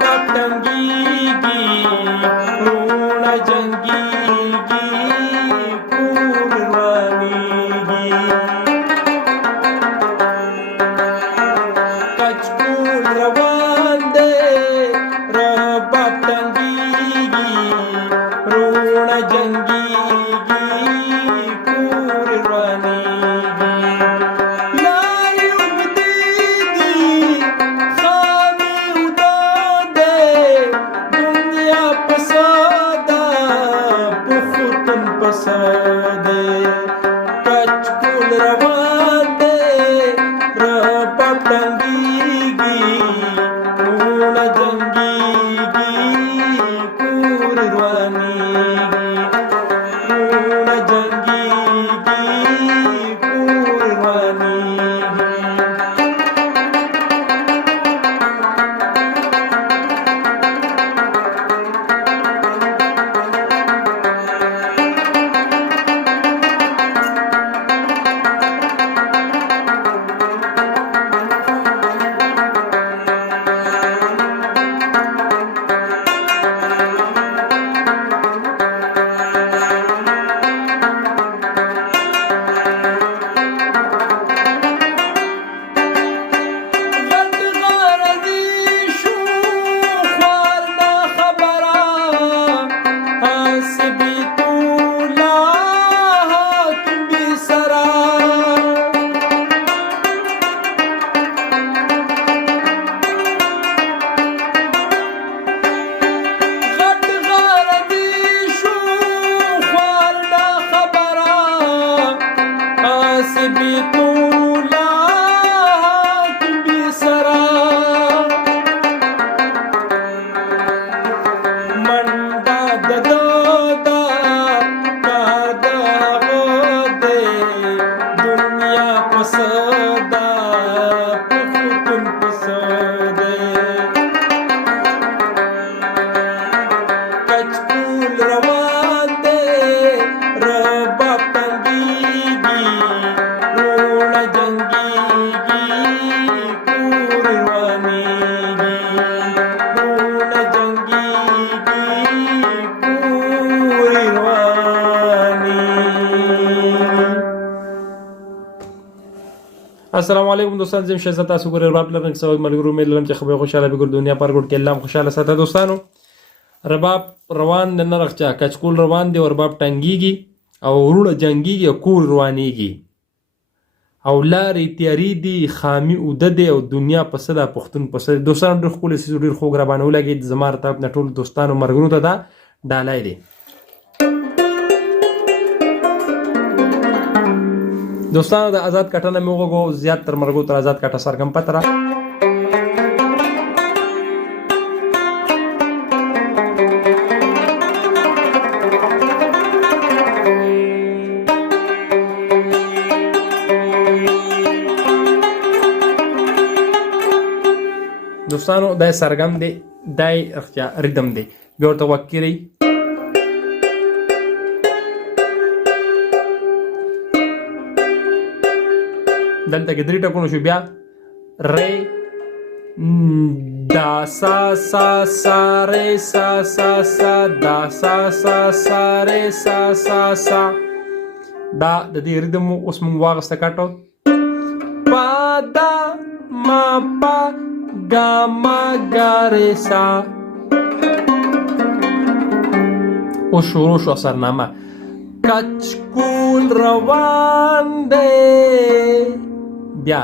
پټنګيږي رونه جنگيږي کور روانيږي کچکول روان دی رباب ټنګيږي رونه جنگيږي کور روانيږي لارې اوږدېږي خامې اوده دی دنیا پساده پختون پساده کچکول روان دی رباب ټنګيږي رونه جنګيږي کور روانيږي رونه جنګيږي کور روانيږي غټ غرضي شو خوار نه خبره حسبیت الله حاکم بي سره غټ غرضي شو خوار نه خبره حسبیت الله حاکم بي سره منډه د ده ده کار د هغه دی دنیا پسه ده پختون پسه دی کچکول روان دی رباب ټنګيږي رونه جنګيږي کور روانيږي رونه جنګيږي کور روانيږي السلام علیکم دوستان زم شهزاد تاسو ګورئ رباب لرنګ سوي ملګرو مې لرم چې خبره خوشاله به ګور دنیا پر ګور کې الله خوشاله ساته دوستانو رباب روان نه رخچا کچکول روان دی او رباب ټنګيږي او ورونه جنګيږي او کور روانيږي او لارې تیارې دي خامي اوده دی او دنیا پسه ده پښتون پسه دی دوستانو ډېر ښکلی څیز ډېر خوږ راباندې ولګېد زما له طرف نه ټولو دوستانو ملګرو ته دا ډالۍ دی دوستانو د آزاد کټه نه مې وغږو زیات تر مرګو تر آزاد کټه سرګم پتره دوستانو دای سرګم دی دای ریدم دی بیا ورته غوږ کړئ دلته کې درې ټکونه شو بیا ری دا سا سا سا ری سا سا سا دا سا سا سا ری سا سا سا دا د دې ریدم اوس موږ واغسته کټو پا دا ما پا گا ما گا ری سا اوس شروع شو اثرنامه کچکول روان دی بیا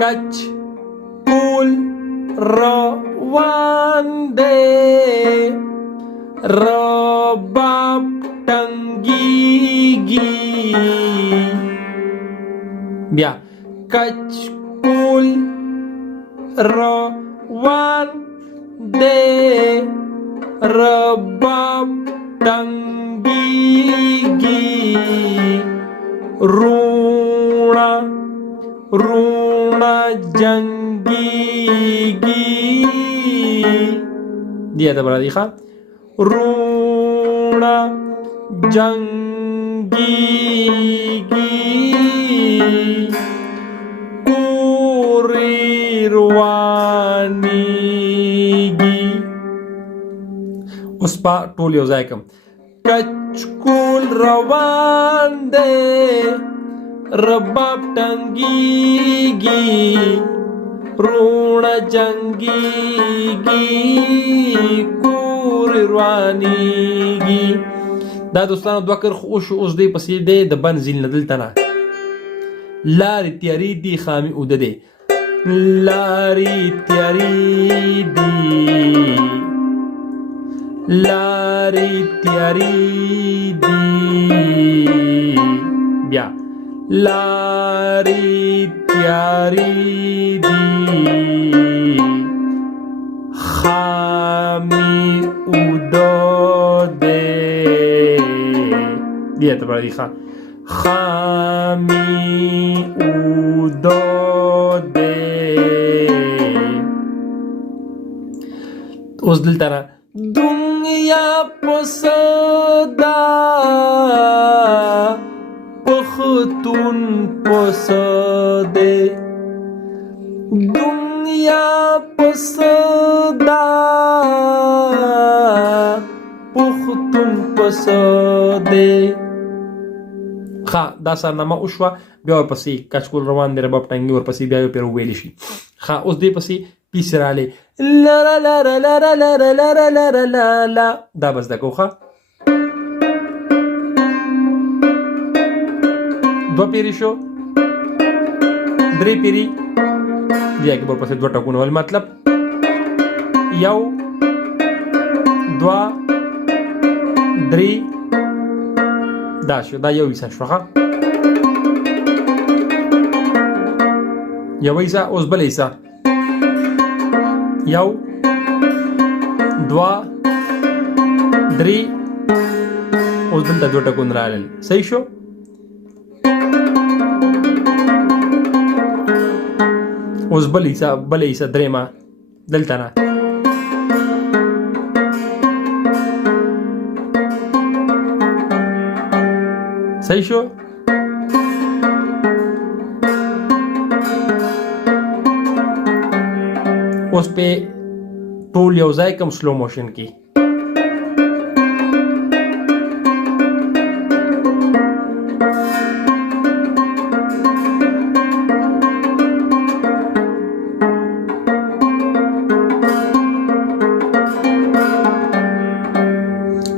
کچکول روان دی رباب ټنګيږي بیا کچکول روان دی رباب ټنګيږي رونا رونا جنگيږي دیا ته برادي ښه رونا جنگيږي کوری رواني اوس په ټول یو ځای کوم. کچکول روان دی رباب ټنګیږي روڼه جنګیږي کور روانیږي. دا دوستانو دوه کرښې وشو. اوس دی پسې دی د بن زیل نه دلته نه لارې تیارې دي خامي اوده دی لارې تیارې دي لارې تیارې دي بیا لارې تیارې دي خامي اوده دی بیا ته پردي خامي اوده دی. اوس دلته نه دنیا پسدا پختون پسدے دنیا پسدا پختون پسدے. ښه دا سرنامه وشوه. بیا ورپسې کچکول روان دی رباب ټنګي ورپسې بیا یو پرې وویلی شي. ښه اوس دې پسې پیسې راغلی لره لره لره لره لره لره لا دا به زده کوو. ښه دوه پیرې شو درې پیرې بیا کې به ورپسې دوه ټکونه ول مطلب یو دوه درې دا شو. دا یو حصه شوه. ښه یوه حصه. اوس بله حصه یو دوه درې اوس دلته دوه ټکونه راغلل. صحیح شو. اوس بله حصه درېیمه دلته نه صحیح شو. اوس په ټول یو ځای کوم سلو موشن کې.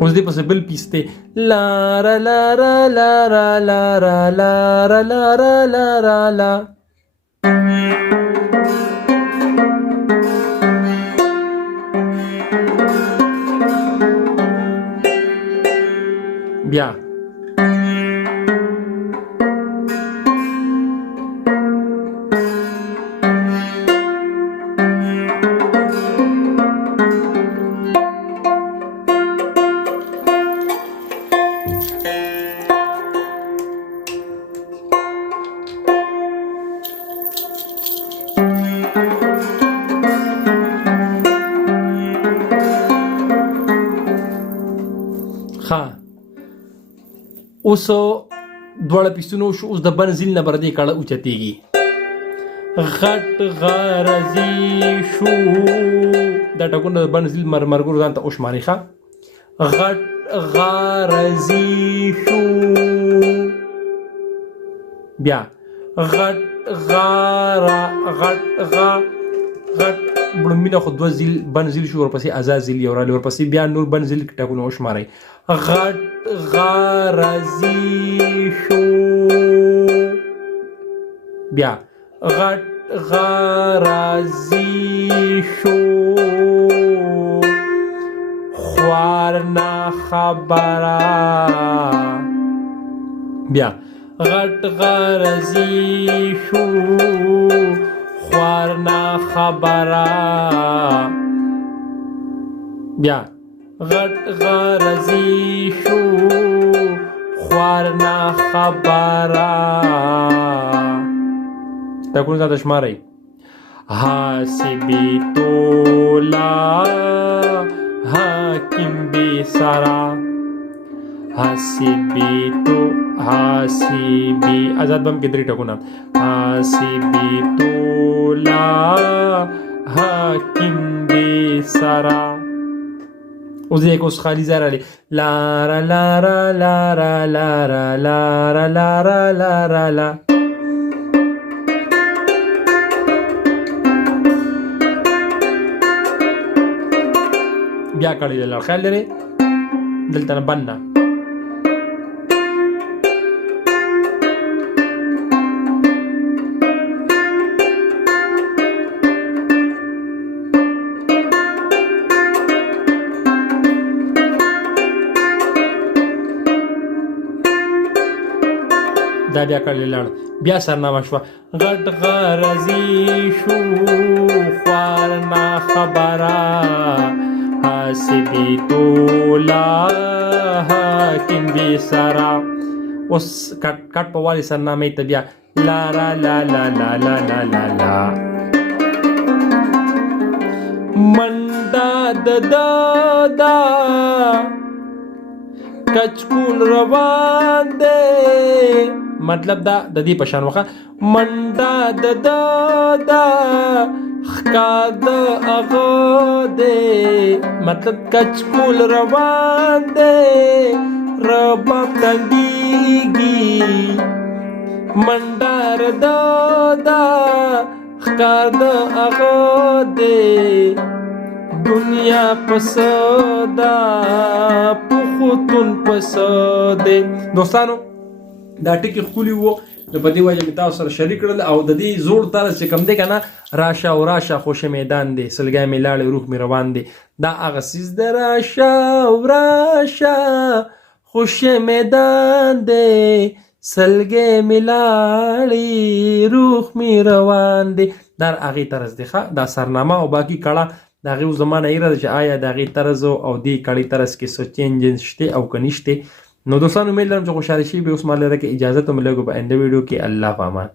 اوس دې پسې بل پیس دی لاره لاره لاره لاره لاره لاره لاره لا بیا اوس دواړه پیسونه شو. اوس د بنزیل نه بردې کړه اوچتېږي غټ غرضي شو. دا ټکونه د بنزیل مرګورو ځان ته وشماري. ښه غټ غرضي شو بیا غټ غارا غټ غا غټ بړمینه خو دوه زیل بنزیل شو ورپسې ازاز زیل یو رالی ورپسې بیا نور بنزیل ټکونه وشمارئ. غټ غرضي شو بیا غټ غرضي شو خوار نه خبره بیا غټ غرضي شو خوار نه خبره بیا غټ غرضي شو خوار نه خبره. ټکونه ځان ته شمارئ. حاسبي تولا حاکم بې سره حاسبي تو حاسبي آزاد بم کې درې ټکونه حاسبي تولا حاکم بې سره. اوس دې اوس خالي ځای راغلی لارا لارا لارا لارا لارا لارا لارا لا بیا کړی لاړ خیال لري دلته نه بند نه دا بیا کړی لاړ بیا سرنامه شوه غټ غرضي شو خوار نا خبره حاسبي تولا حاکم بي سرا اوس کټ په والي سرنامه ته بیا لارا لا لا لا لا لا لا لا منډه د دا کچکول روان دی مطلب دا د دې په شان وخه منډه د دا ښکار د هغه دی مطلب کچکول روان دی رباب تنګېږي منډه د ښکار د هغه دی دنیا پسدا پخوتون پسدې دوستانو دا ټکی خولي وو نو په دې وجه مې تاسو سره شریک کړل او د دې زوړ طرز چې کم دی که نه راشه او راشه خوش میدان دی سلګی مې لاړې روح مې روان دی دا هغه څیز د راشه او راشه خوش میدان دی سلګی مې لاړې روح مې روان دی دا هغې طرز دی ښه دا سرنامه او باقي کړه د هغې اوس زما نه ایره ده چې آیا د هغې طرز او دې کړې طرز کې څه چینج شته او که نشته نو دوستانو امید لرم چې خوشحاله شي به اوس ما لره کې اجازه ته ملګو په آینده ویډیو کې الله پامان